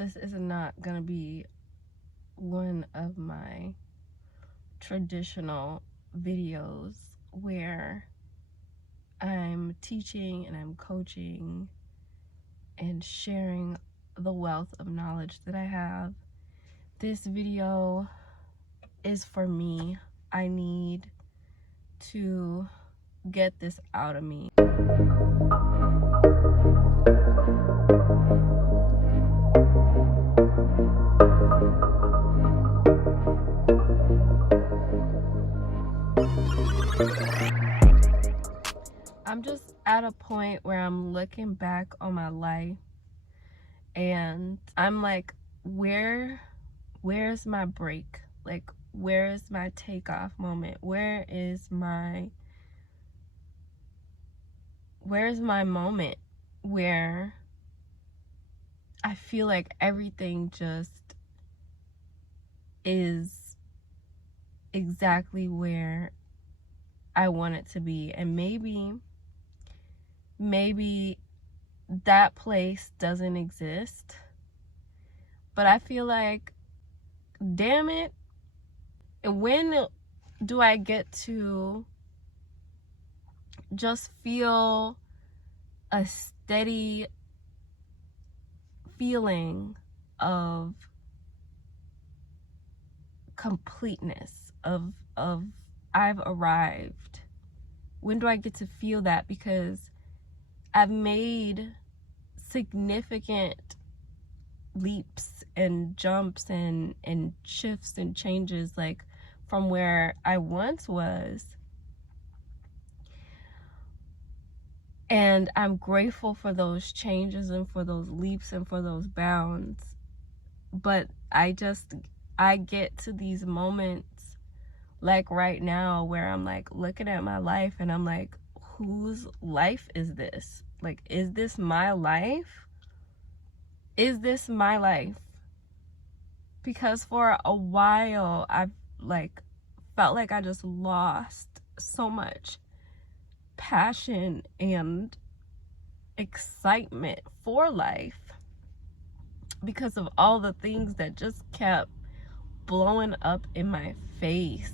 this is not gonna be one of my traditional videos where I'm teaching and I'm coaching and sharing the wealth of knowledge that I have. This video is for me. I need to get this out of me. I'm just at a point where I'm looking back on my life and I'm like, where's my break? Like, where's my takeoff moment? Where's my moment where I feel like everything just is exactly where I want it to be? And maybe that place doesn't exist, but I feel like, damn it, when do I get to just feel a steady feeling of completeness, of I've arrived? When do I get to feel that? Because I've made significant leaps and jumps and shifts and changes, like from where I once was, and I'm grateful for those changes and for those leaps and for those bounds. But I get to these moments like right now where I'm like looking at my life and I'm like, whose life is this? Like, is this my life? Is this my life? Because for a while I've like felt like I just lost so much passion and excitement for life because of all the things that just kept blowing up in my face.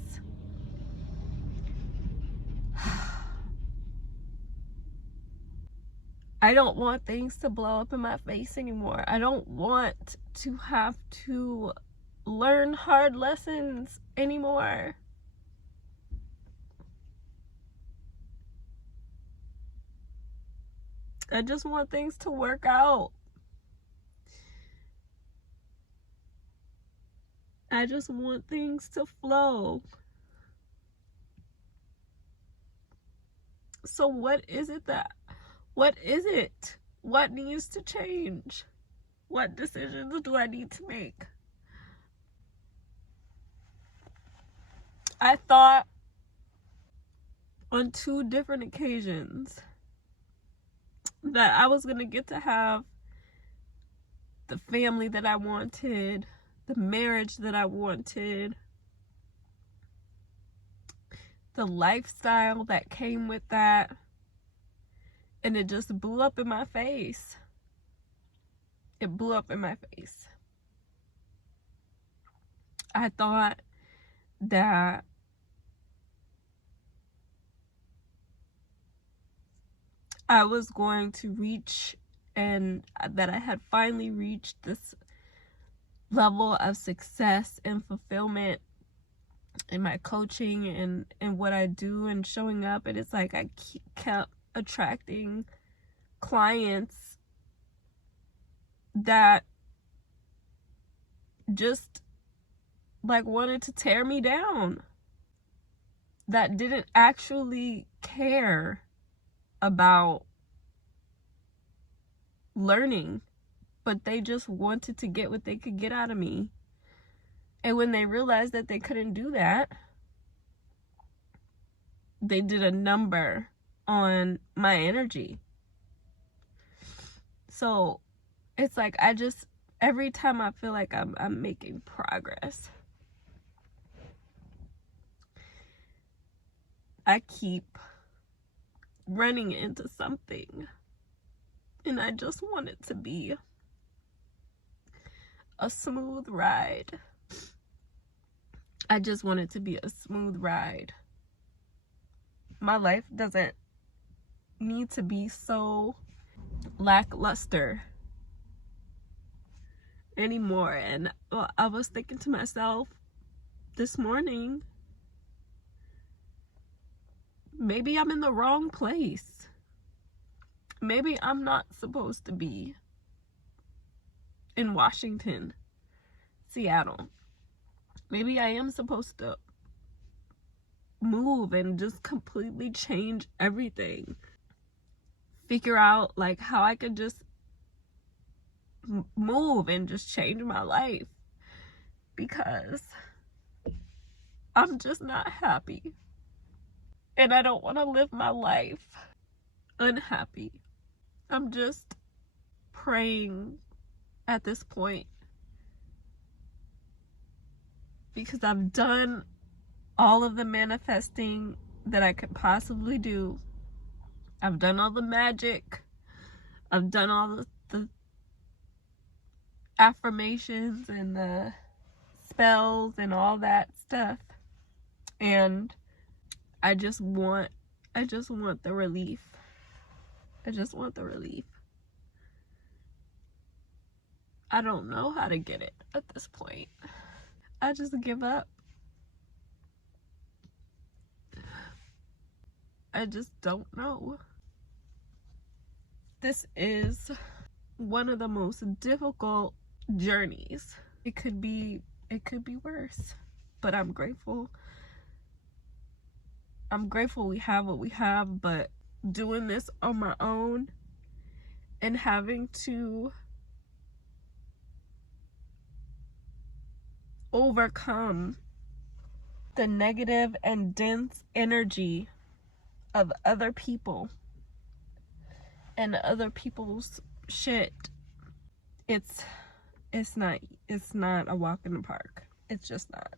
I don't want things to blow up in my face anymore. I don't want to have to learn hard lessons anymore. I just want things to work out. I just want things to flow. So what is it? What needs to change? What decisions do I need to make? I thought on 2 different occasions that I was going to get to have the family that I wanted, the marriage that I wanted, the lifestyle that came with that, and it just blew up in my face. It blew up in my face. I thought that I was going to reach, and that I had finally reached this level of success and fulfillment in my coaching and what I do and showing up. And it's like I kept attracting clients that just like wanted to tear me down, that didn't actually care about learning, but they just wanted to get what they could get out of me. And when they realized that they couldn't do that, they did a number on my energy. So it's like every time I feel like I'm making progress, I keep running into something, and I just want it to be a smooth ride. I just want it to be a smooth ride. My life doesn't need to be so lackluster anymore. And I was thinking to myself this morning, maybe I'm in the wrong place. Maybe I'm not supposed to be in Washington, Seattle. Maybe I am supposed to move and just completely change everything. Figure out like how I could just move and just change my life, because I'm just not happy. And I don't want to live my life unhappy. I'm just praying at this point, because I've done all of the manifesting that I could possibly do. I've done all the magic. I've done all the affirmations and the spells and all that stuff. And I just want the relief. I just want the relief. I don't know how to get it at this point. I just give up. I just don't know. This is one of the most difficult journeys. It could be worse, but I'm grateful. I'm grateful we have what we have, but doing this on my own and having to overcome the negative and dense energy of other people and other people's shit, it's not a walk in the park. It's just not.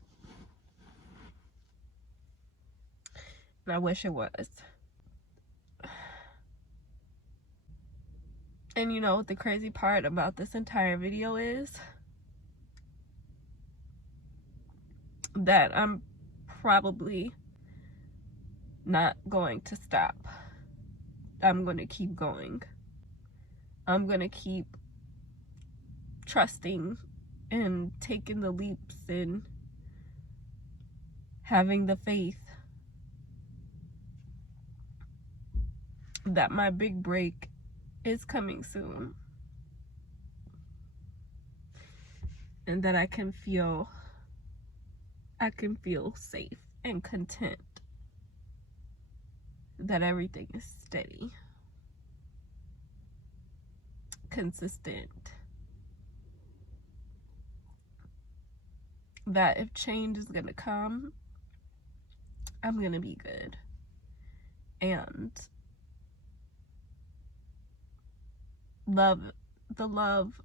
And I wish it was. And you know what the crazy part about this entire video is? That I'm probably not going to stop. I'm going to keep going. I'm going to keep trusting and taking the leaps and having the faith that my big break is coming soon, and that I can feel safe and content, that everything is steady, consistent, that if change is gonna come, I'm gonna be good. And the love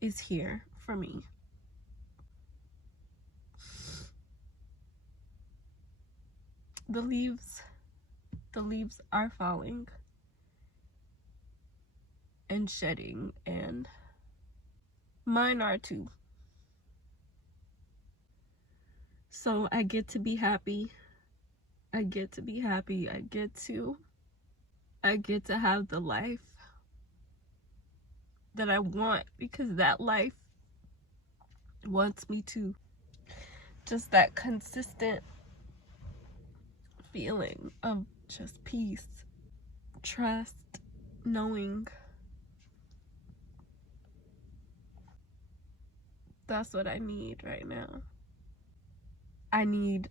is here for me. The leaves are falling and shedding, and mine are too. So I get to be happy. I get to be happy. I get to have the life that I want, because that life wants me to. Just that consistent feeling of just peace, trust, knowing. That's what I need right now. I need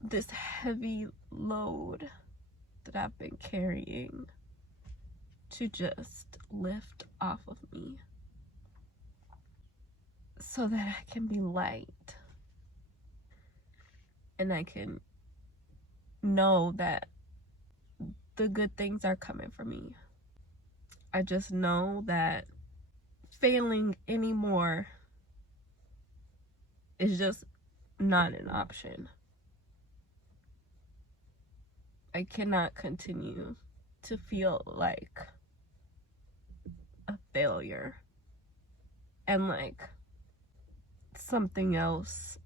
this heavy load that I've been carrying to just lift off of me, so that I can be light and I can know that the good things are coming for me. I just know that failing anymore is just not an option. I cannot continue to feel like a failure. and like something else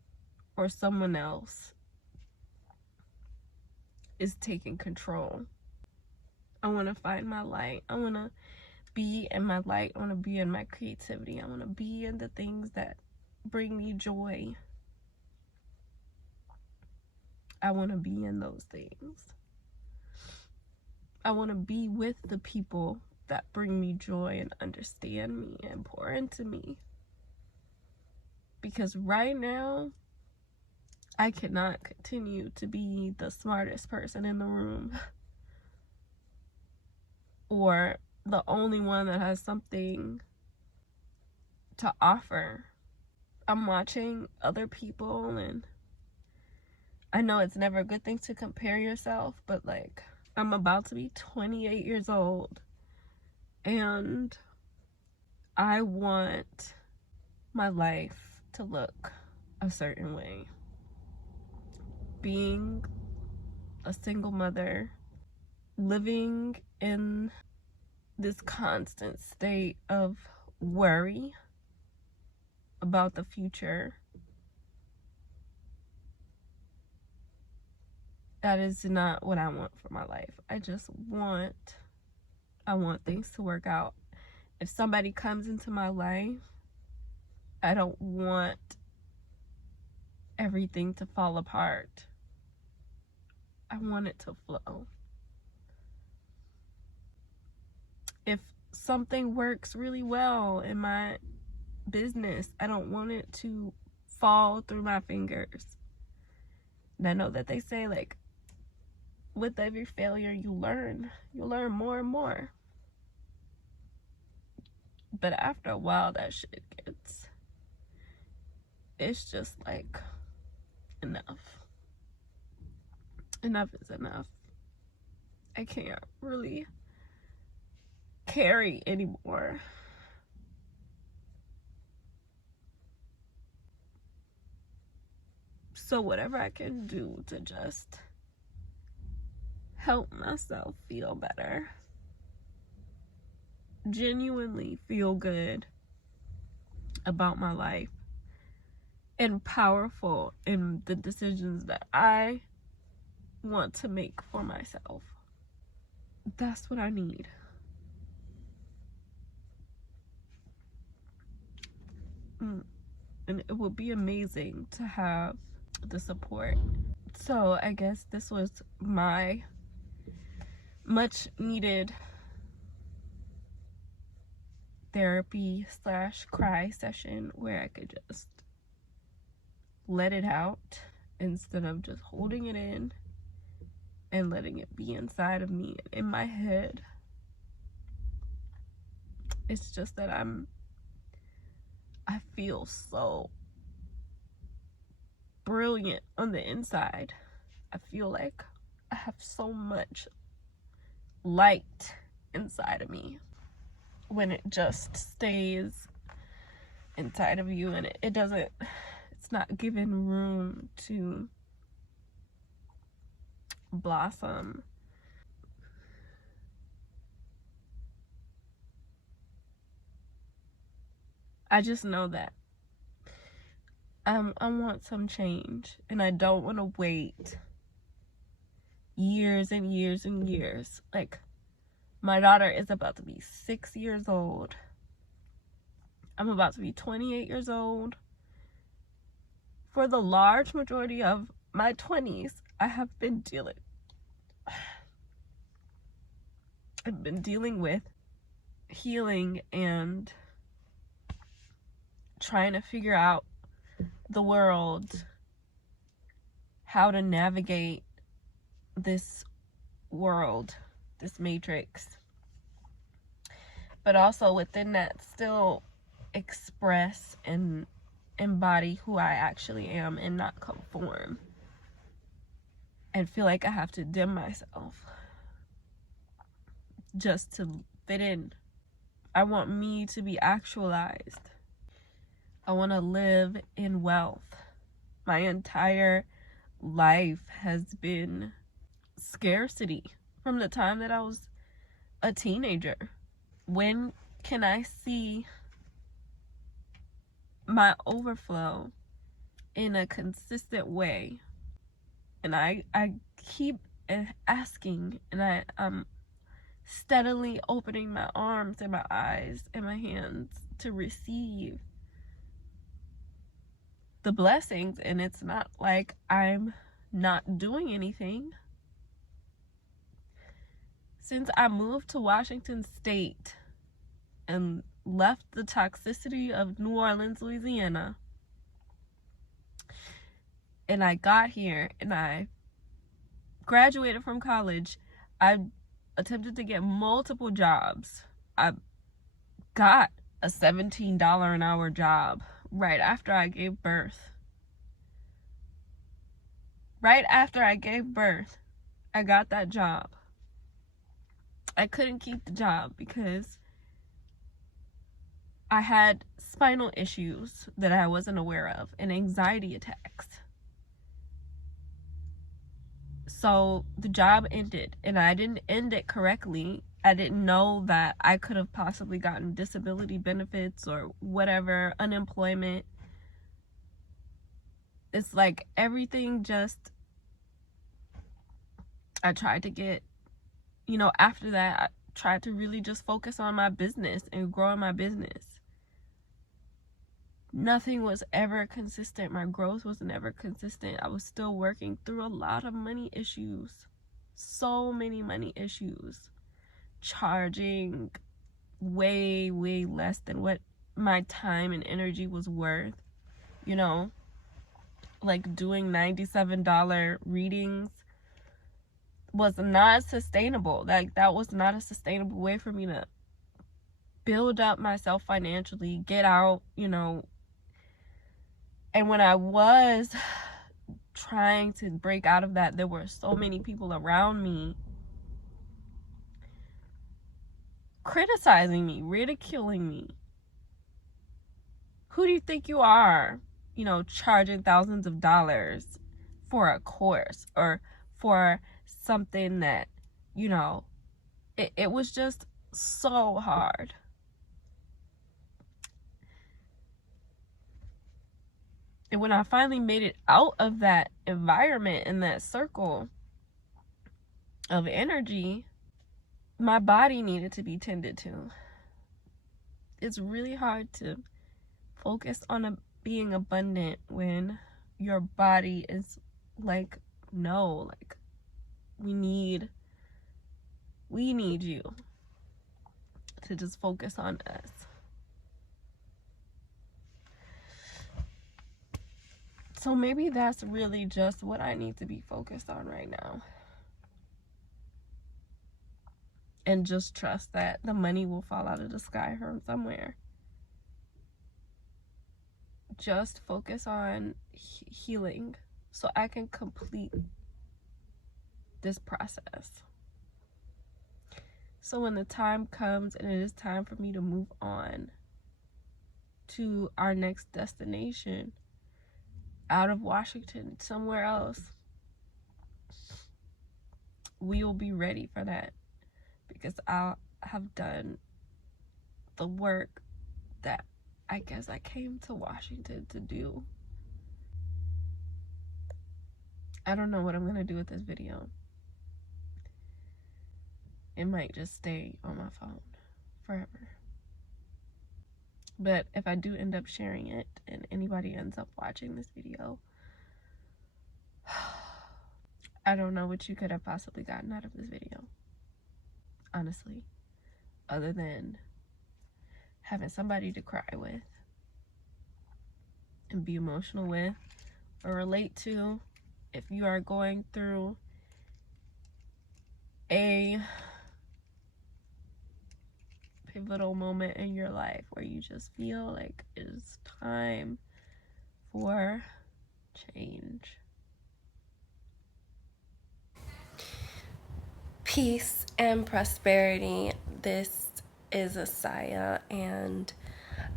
or someone else is taking control. I want to find my light. I want to be in my light. I want to be in my creativity. I want to be in the things that bring me joy. I want to be in those things. I want to be with the people that bring me joy and understand me and pour into me. Because right now, I cannot continue to be the smartest person in the room or the only one that has something to offer. I'm watching other people, and I know it's never a good thing to compare yourself, but like, I'm about to be 28 years old, and I want my life to look a certain way. Being a single mother, living in this constant state of worry about the future, that is not what I want for my life. I want things to work out. If somebody comes into my life, I don't want everything to fall apart. I want it to flow. If something works really well in my business, I don't want it to fall through my fingers. And I know that they say, like, with every failure you learn more and more. But after a while, that shit it's just like, enough is enough. I can't really carry anymore. So whatever I can do to just help myself feel better, genuinely feel good about my life, and powerful in the decisions that I want to make for myself. That's what I need. And it would be amazing to have the support. So I guess this was my much needed therapy / cry session where I could just let it out instead of just holding it in and letting it be inside of me and in my head. It's just that I feel so brilliant on the inside. I feel like I have so much light inside of me when it just stays inside of you and it's not given room to blossom. I just know that I want some change, and I don't want to wait years and years and years. Like, my daughter is about to be 6 years old. I'm about to be 28 years old. For the large majority of my 20s, I've been dealing with healing and trying to figure out the world, how to navigate this world, this matrix, but also within that still express and embody who I actually am and not conform and feel like I have to dim myself just to fit in. I want me to be actualized. I want to live in wealth. My entire life has been scarcity from the time that I was a teenager. When can I see my overflow in a consistent way. And I keep asking, and I'm steadily opening my arms and my eyes and my hands to receive the blessings. And it's not like I'm not doing anything. Since I moved to Washington State and left the toxicity of New Orleans, Louisiana, and I got here and I graduated from college, I attempted to get multiple jobs. I got a $17 an hour job right after I gave birth. Right after I gave birth, I got that job. I couldn't keep the job because I had spinal issues that I wasn't aware of and anxiety attacks. So the job ended, and I didn't end it correctly. I didn't know that I could have possibly gotten disability benefits or whatever, unemployment. It's like everything just, I tried to get, after that, I tried to really just focus on my business and growing my business. Nothing was ever consistent. My growth was never consistent. I was still working through a lot of money issues. So many money issues. Charging way, way less than what my time and energy was worth. Like doing $97 readings was not sustainable. Like, that was not a sustainable way for me to build up myself financially, get out, And when I was trying to break out of that, there were so many people around me criticizing me, ridiculing me. Who do you think you are? Charging thousands of dollars for a course or for something that, it was just so hard. And when I finally made it out of that environment and that circle of energy, my body needed to be tended to. It's really hard to focus on being abundant when your body is like, no, like, we need you to just focus on us. So maybe that's really just what I need to be focused on right now. And just trust that the money will fall out of the sky from somewhere. Just focus on healing so I can complete this process. So when the time comes and it is time for me to move on to our next destination, out of Washington, somewhere else, we will be ready for that, because I'll have done the work that I guess I came to Washington to do. I don't know what I'm gonna do with this video. It might just stay on my phone forever. But if I do end up sharing it and anybody ends up watching this video, I don't know what you could have possibly gotten out of this video, honestly, other than having somebody to cry with and be emotional with or relate to if you are going through a pivotal moment in your life where you just feel like it's time for change. Peace and prosperity. This is Asaya, and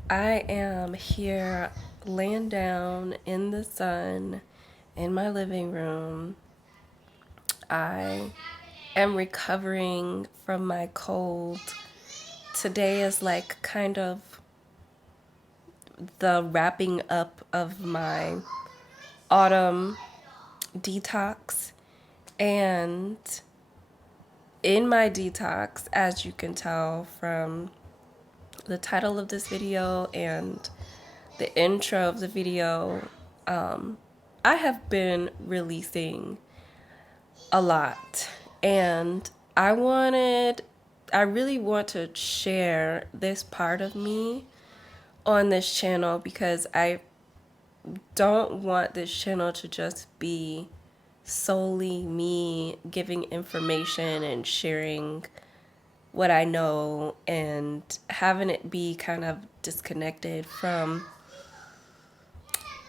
I am here laying down in the sun in my living room. I am recovering from my cold. Today is like kind of the wrapping up of my autumn detox. And in my detox, as you can tell from the title of this video and the intro of the video, I have been releasing a lot. And I really want to share this part of me on this channel because I don't want this channel to just be solely me giving information and sharing what I know and having it be kind of disconnected from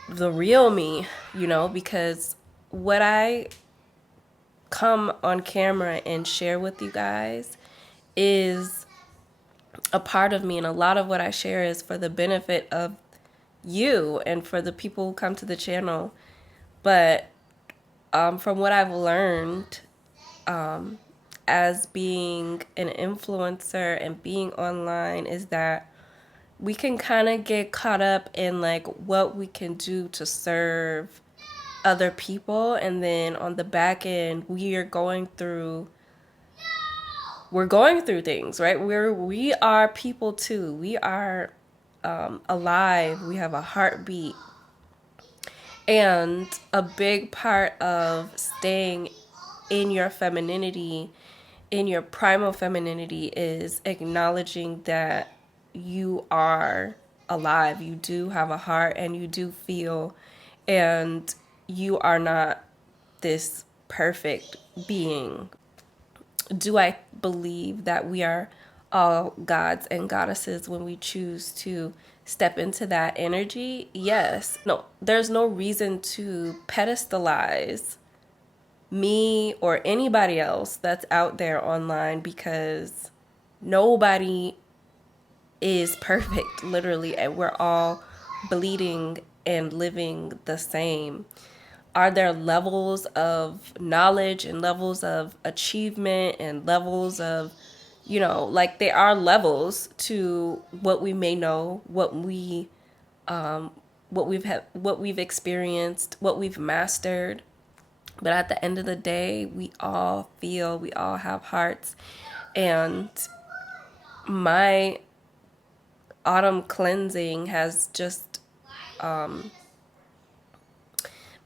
the real me, because what I come on camera and share with you guys is a part of me, and a lot of what I share is for the benefit of you and for the people who come to the channel. But from what I've learned as being an influencer and being online is that we can kind of get caught up in like what we can do to serve other people, and then on the back end we're going through things, right? We are people too. We are alive. We have a heartbeat. And a big part of staying in your femininity, in your primal femininity, is acknowledging that you are alive. You do have a heart and you do feel, and you are not this perfect being. Do I believe that we are all gods and goddesses when we choose to step into that energy? Yes. No, there's no reason to pedestalize me or anybody else that's out there online, because nobody is perfect, literally, and we're all bleeding and living the same. Are there levels of knowledge and levels of achievement and levels of, like there are levels to what we may know, what we've experienced, what we've mastered. But at the end of the day, we all feel, we all have hearts. And my autumn cleansing has just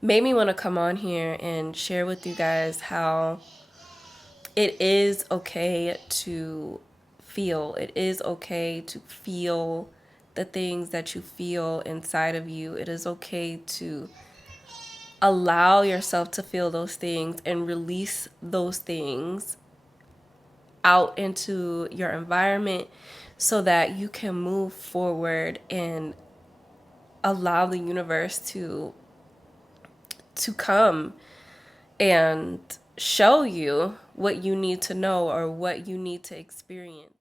made me want to come on here and share with you guys how it is okay to feel. It is okay to feel the things that you feel inside of you. It is okay to allow yourself to feel those things and release those things out into your environment so that you can move forward and allow the universe to come and show you what you need to know or what you need to experience.